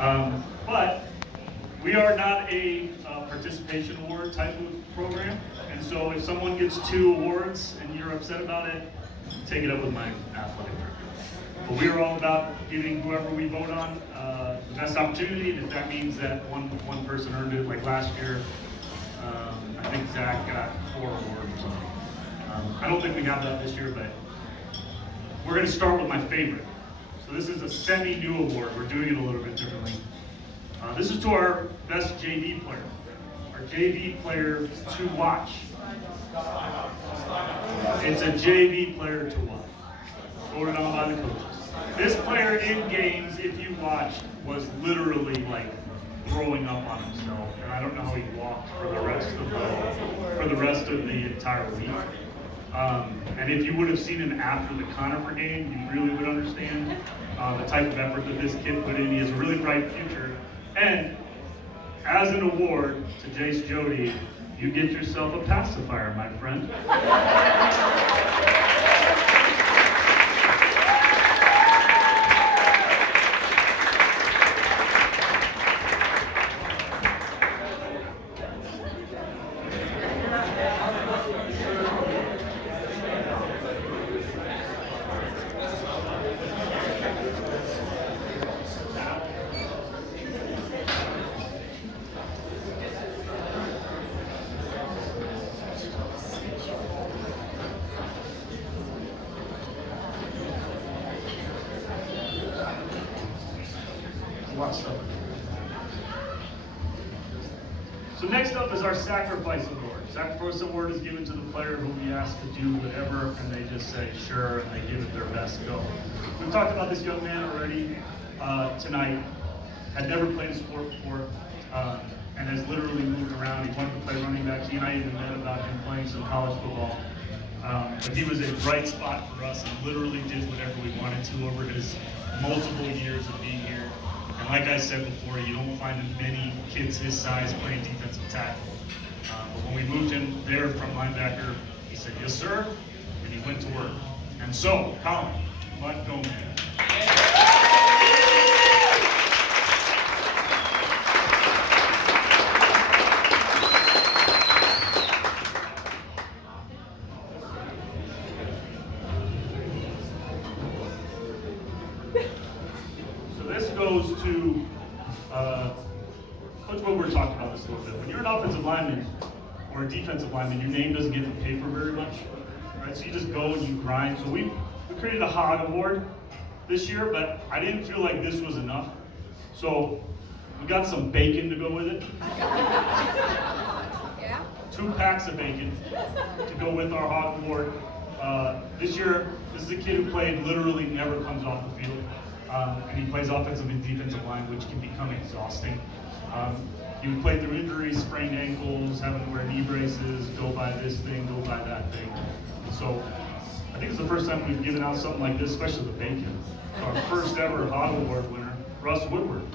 But we are not a participation award type of program, and so if someone gets 2 awards and you're upset about it, take it up with my athletic director. But we are all about giving whoever we vote on the best opportunity, and if that means that one person earned it, like last year, I think Zach got 4 awards or something. I don't think we have that this year, but we're going to start with my favorite. So this is a semi-new award. We're doing it a little bit differently. This is to our best JV player. Our JV player to watch. It's a JV player to watch. Voted on by the coaches. This player in games, if you watched, was literally like throwing up on himself, and I don't know how he walked for the rest of the entire week. And if you would have seen him after the Conifer game, you really would understand the type of effort that this kid put in. He has a really bright future. And as an award to Jace Jody, you get yourself a pacifier, my friend. So next up is our sacrifice award. Sacrifice award is given to the player who we ask to do whatever, and they just say sure, and they give it their best go. We've talked about this young man already tonight. Had never played a sport before, and has literally moved around. He wanted to play running back. He and I even met about him playing some college football. But he was a bright spot for us and literally did whatever we wanted to over his multiple years of being here. And like I said before, you don't find many kids his size playing defensive tackle. But when we moved him there from linebacker, he said, yes, sir, and he went to work. And so, Colin Montgomery. Goes to Coach Woodward talked about this a little bit. When you're an offensive lineman or a defensive lineman, your name doesn't get in the paper very much, right? So you just go and you grind. So we created a hog award this year, but I didn't feel like this was enough. So we got some bacon to go with it. Yeah. 2 packs of bacon to go with our hog award. This year, this is a kid who played literally never comes off the field. And he plays offensive and defensive line, which can become exhausting. He would play through injuries, sprained ankles, having to wear knee braces, go by this thing, go by that thing. So I think it's the first time we've given out something like this, especially the bacon. So our first ever Hog Award winner, Russ Woodward.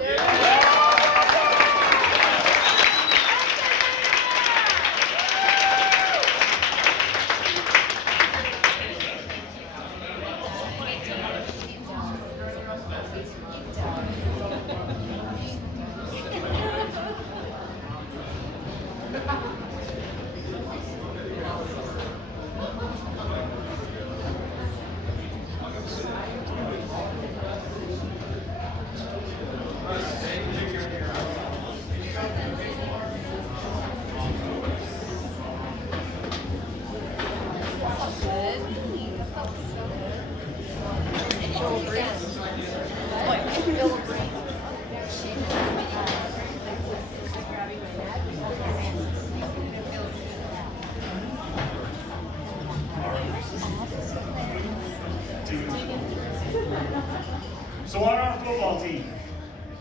So on our football team,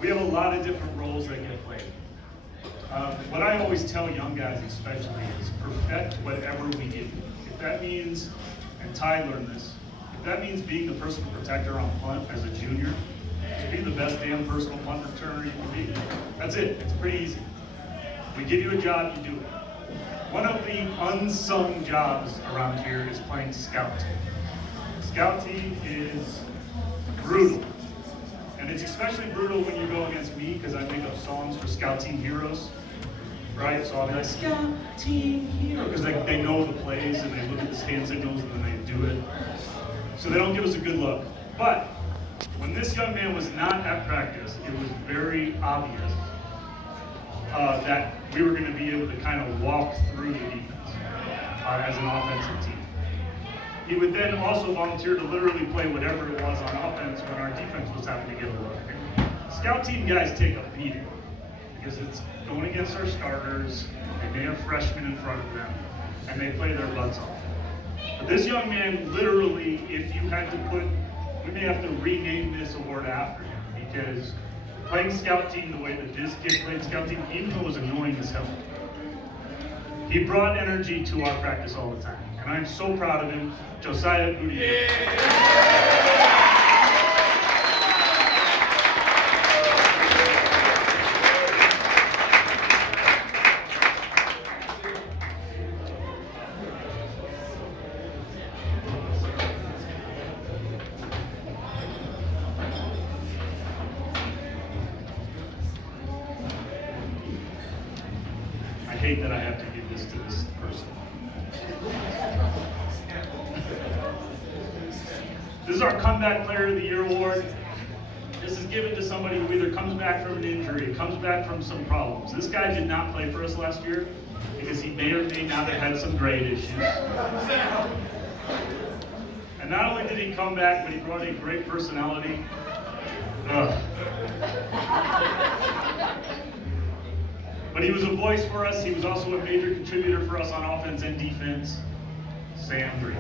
we have a lot of different roles that get played. What I always tell young guys especially is perfect whatever we give you. If that means, and Ty learned this, if that means being the personal protector on punt as a junior, to be the best damn personal punt returner you can be, that's it. It's pretty easy. We give you a job, you do it. One of the unsung jobs around here is playing scout team. Scout team is brutal. And it's especially brutal when you go against me because I make up songs for Scout Team Heroes, right? So I'll be like, Scout Team Hero, because they know the plays and they look at the hand signals and then they do it. So they don't give us a good look. But when this young man was not at practice, it was very obvious that we were going to be able to kind of walk through the defense as an offensive team. He would then also volunteer to literally play whatever it was on offense when our defense was having to get a look. Scout team guys take a beating because it's going against our starters, and they have freshmen in front of them, and they play their butts off. But this young man, literally, if you had to put, we may have to rename this award after him, because playing Scout Team the way that this kid played Scout Team, even though it was annoying as hell, he brought energy to our practice all the time. And I'm so proud of him. Josiah Gutierrez. I hate that I have to give this to this person. This is our Comeback Player of the Year award. This is given to somebody who either comes back from an injury, comes back from some problems. This guy did not play for us last year because he may or may not have had some grade issues. And not only did he come back, but he brought a great personality. But he was a voice for us. He was also a major contributor for us on offense and defense. Sam Green.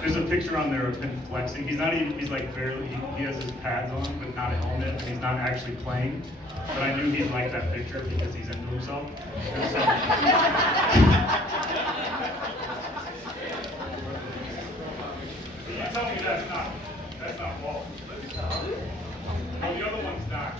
There's a picture on there of him flexing. He's not even, he's like barely, he has his pads on, but not a helmet, and he's not actually playing. But I knew he'd like that picture because he's into himself. You tell me that's not Walt. No, the other one's not.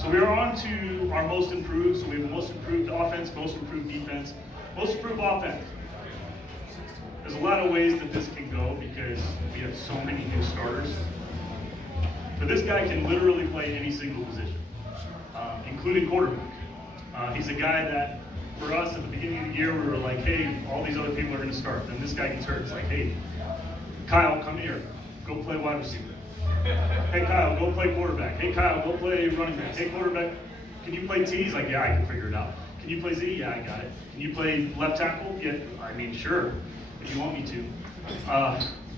So we are on to our most improved. So we have most improved offense, most improved defense, most improved offense. There's a lot of ways that this can go because we have so many new starters. But this guy can literally play any single position, including quarterback. He's a guy that, for us at the beginning of the year, we were like, hey, all these other people are going to start. Then this guy gets hurt. It's like, hey, Kyle, come here. Go play wide receiver. Hey Kyle, go play quarterback. Hey Kyle, go play running back. Hey quarterback, can you play T? He's like, yeah, I can figure it out. Can you play Z? Yeah, I got it. Can you play left tackle? Yeah, I mean, sure, if you want me to.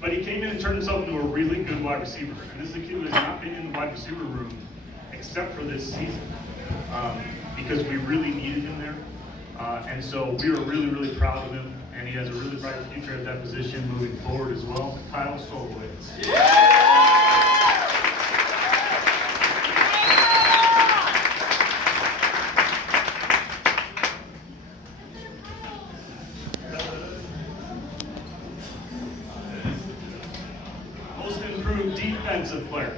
But he came in and turned himself into a really good wide receiver. And this is a kid who has not been in the wide receiver room except for this season because we really needed him there. And so we were really, really proud of him. And he has a really bright future at that position moving forward as well. Kyle Solowitz. Yeah! Most improved defensive player.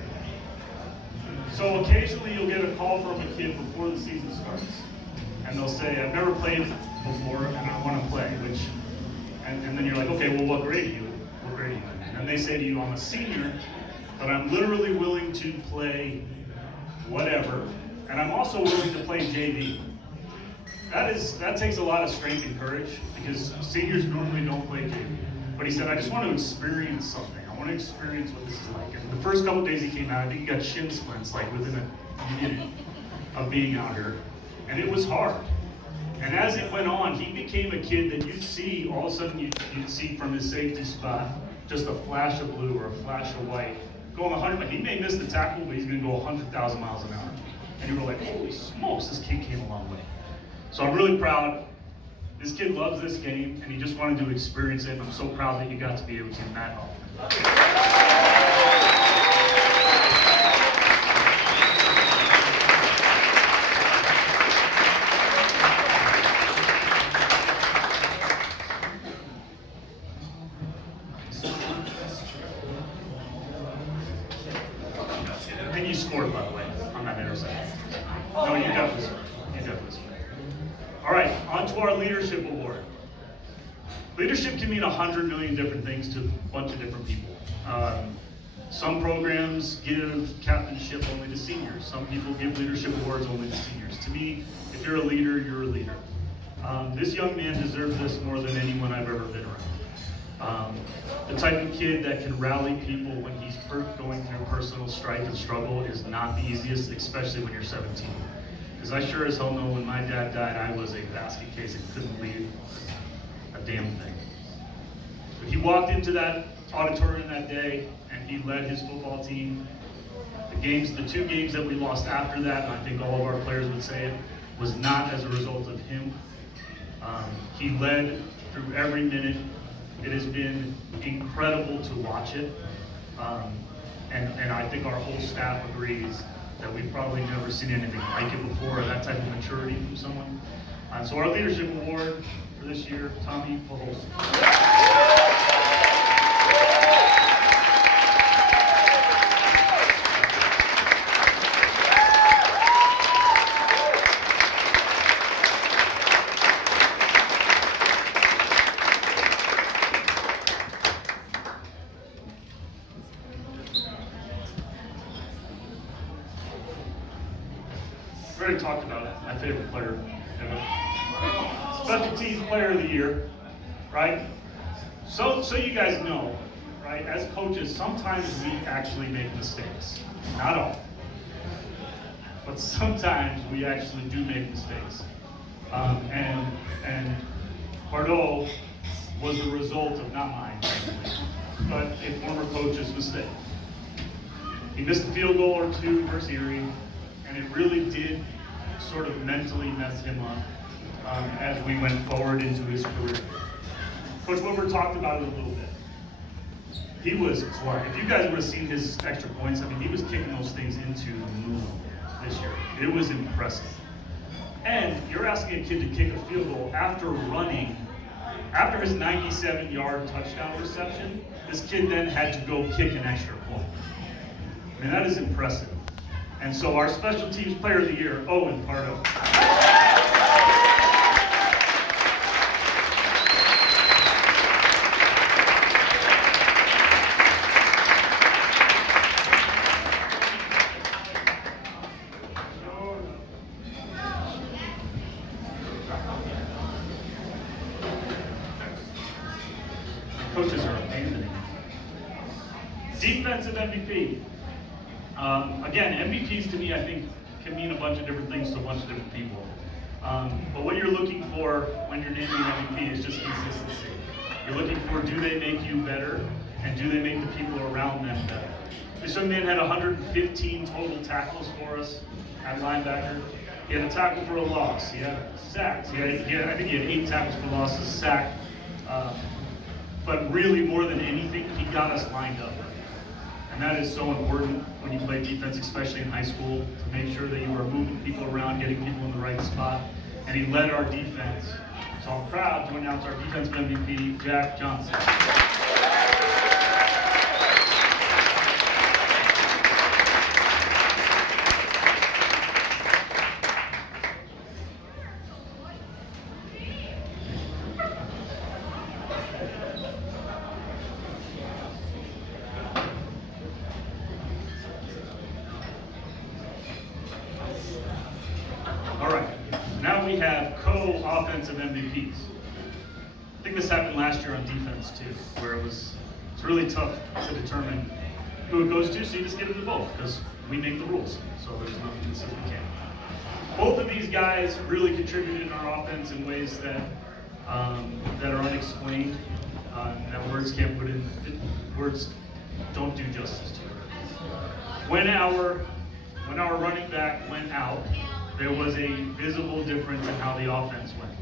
So occasionally you'll get a call from a kid before the season starts. And they'll say, I've never played before and I want to play, and then you're like, okay, well, what grade are you? What grade are you in? And they say to you, I'm a senior, but I'm literally willing to play whatever, and I'm also willing to play JV. That takes a lot of strength and courage because seniors normally don't play JV. But he said, I just want to experience something. I want to experience what this is like. And the first couple days he came out, I think he got shin splints like within a minute of being out here. And it was hard. And as it went on, he became a kid that you'd see, all of a sudden you'd see from his safety spot, just a flash of blue or a flash of white. Going 100, he may miss the tackle, but he's gonna go 100,000 miles an hour. And you were like, holy smokes, this kid came a long way. So I'm really proud. This kid loves this game, and he just wanted to experience it. I'm so proud that you got to be able to, Matt. you scored, by the way, on that interception. No, you definitely scored. You definitely scored. All right, on to our leadership award. Leadership can mean 100 million different things to a bunch of different people. Some programs give captainship only to seniors. Some people give leadership awards only to seniors. To me, if you're a leader, you're a leader. This young man deserves this more than anyone I've ever been around. The type of kid that can rally people when he's going through personal strife and struggle is not the easiest, especially when you're 17. Because I sure as hell know when my dad died, I was a basket case and couldn't leave a damn thing. But he walked into that auditorium that day and he led his football team. The 2 games that we lost after that, and I think all of our players would say it, was not as a result of him. He led through every minute. It has been incredible to watch it. And I think our whole staff agrees that we've probably never seen anything like it before, or that type of maturity from someone. So our leadership award for this year, Tommy Paholson. We already talked about it, my favorite player ever. Special teams player of the year, right? So you guys know, right? As coaches, sometimes we actually make mistakes. Not all. But sometimes we actually do make mistakes. And Pardo was the result of not mine, but a former coach's mistake. He missed a field goal or 2 versus Erie, and it really did sort of mentally mess him up as we went forward into his career. Coach Wilbur talked about it a little bit. He was, if you guys would have seen his extra points, I mean, he was kicking those things into the moon this year. It was impressive. And you're asking a kid to kick a field goal after his 97-yard touchdown reception, this kid then had to go kick an extra point. I mean, that is impressive. And so our special teams player of the year, Owen Pardo. Coaches are abandoning. Defensive MVP. Again, MVPs to me, I think, can mean a bunch of different things to a bunch of different people. But what you're looking for when you're naming an MVP is just consistency. You're looking for, do they make you better, and do they make the people around them better? This young man had 115 total tackles for us at linebacker. He had a tackle for a loss. He had sacks. I think he had 8 tackles for losses, sack. But really, more than anything, he got us lined up. And that is so important when you play defense, especially in high school, to make sure that you are moving people around, getting people in the right spot. And he led our defense. So I'm proud to announce our defensive MVP, Jack Johnson. All right, now we have co-offensive MVPs. I think this happened last year on defense too, where it's really tough to determine who it goes to, so you just give it to both, because we make the rules, so there's nothing that says we can't. Both of these guys really contributed in our offense in ways that are unexplained, that words can't put in, words don't do justice to it. When our running back went out, there was a visible difference in how the offense went.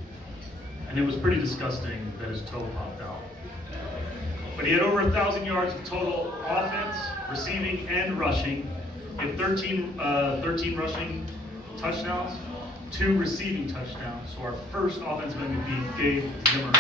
And it was pretty disgusting that his toe popped out. But he had over 1,000 yards of total offense, receiving and rushing. He had 13 rushing touchdowns, 2 receiving touchdowns. So our first offensive MVP, Dave Zimmer.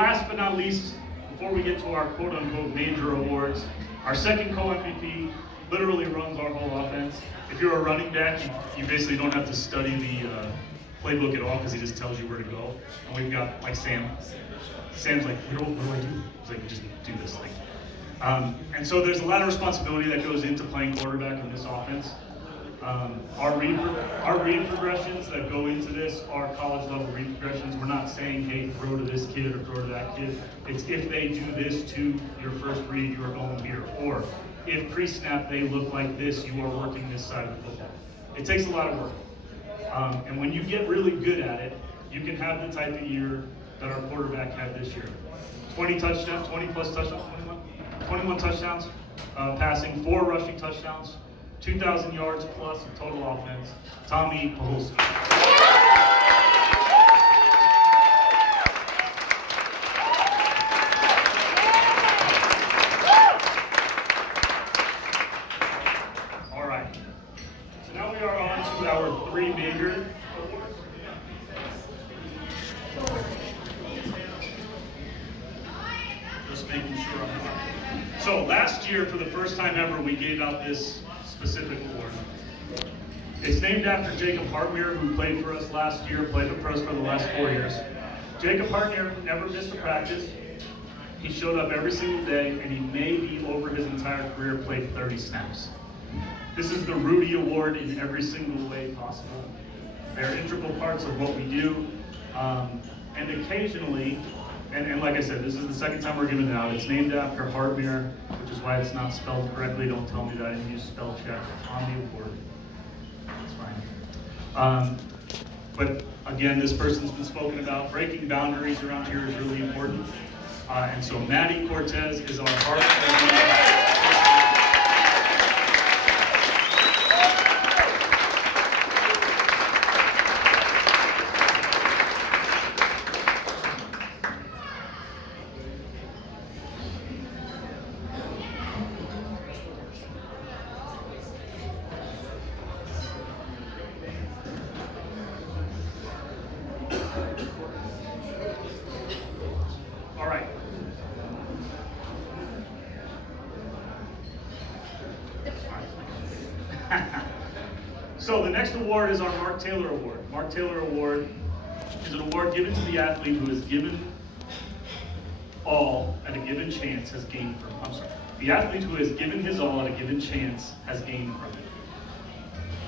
last but not least, before we get to our quote-unquote major awards, our second co-MVP literally runs our whole offense. If you're a running back, you basically don't have to study the playbook at all because he just tells you where to go. And we've got like Sam. Sam's like, what do I do? He's like, just do this. And so there's a lot of responsibility that goes into playing quarterback in this offense. Our read progressions that go into this are college level read progressions. We're not saying, hey, throw to this kid or throw to that kid. It's if they do this to your first read, you are going here. Or if pre-snap they look like this, you are working this side of the football. It takes a lot of work. And when you get really good at it, you can have the type of year that our quarterback had this year. 20 plus touchdowns, 21 touchdowns passing, 4 rushing touchdowns, 2,000 yards plus of total offense. Tommy Pahulski. All right. So now we are on to our 3 major awards. Just making sure I'm not. So last year, for the first time ever, we gave out this specific award. It's named after Jacob Hartmere, who played for us last year, played for us for the last 4 years. Jacob Hartmere never missed a practice. He showed up every single day, and he maybe over his entire career played 30 snaps. This is the Rudy Award in every single way possible. They're integral parts of what we do, and occasionally, and like I said, this is the second time we're giving it out. It's named after Hardmere, which is why it's not spelled correctly. Don't tell me that I didn't use spell check on the award. That's fine. But again, this person's been spoken about. Breaking boundaries around here is really important. And so Maddie Cortez is our Hardmere. All right. So the next award is our Mark Taylor Award. Mark Taylor Award is an award given to the athlete who has given all at a given chance has gained from. I'm sorry. The athlete who has given his all at a given chance has gained from it.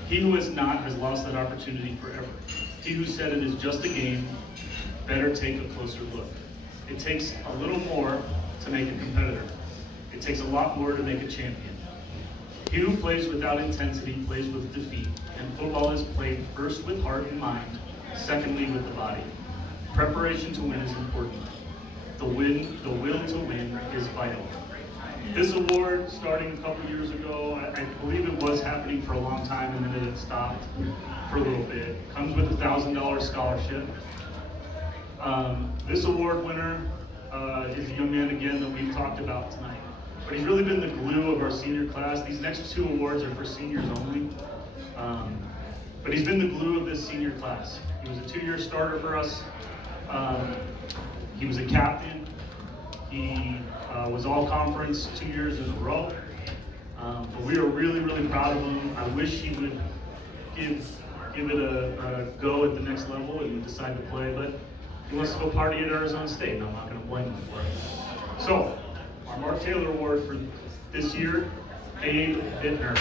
He who has not has lost that opportunity forever. He who said it is just a game, better take a closer look. It takes a little more to make a competitor. It takes a lot more to make a champion. He who plays without intensity plays with defeat, and football is played first with heart and mind, secondly with the body. Preparation to win is important. The will to win is vital. This award, starting a couple years ago, I believe it was happening for a long time and then it stopped for a little bit. Comes with a $1,000 scholarship. This award winner is a young man again that we've talked about tonight. But he's really been the glue of our senior class. These next 2 awards are for seniors only. But he's been the glue of this senior class. He was a 2-year starter for us. He was a captain. He was all conference 2 years in a row. But we are really, really proud of him. I wish he would give it a go at the next level and decide to play, but he wants to go party at Arizona State, and I'm not going to blame him for it. So, our Mark Taylor Award for this year, Abe Bittner.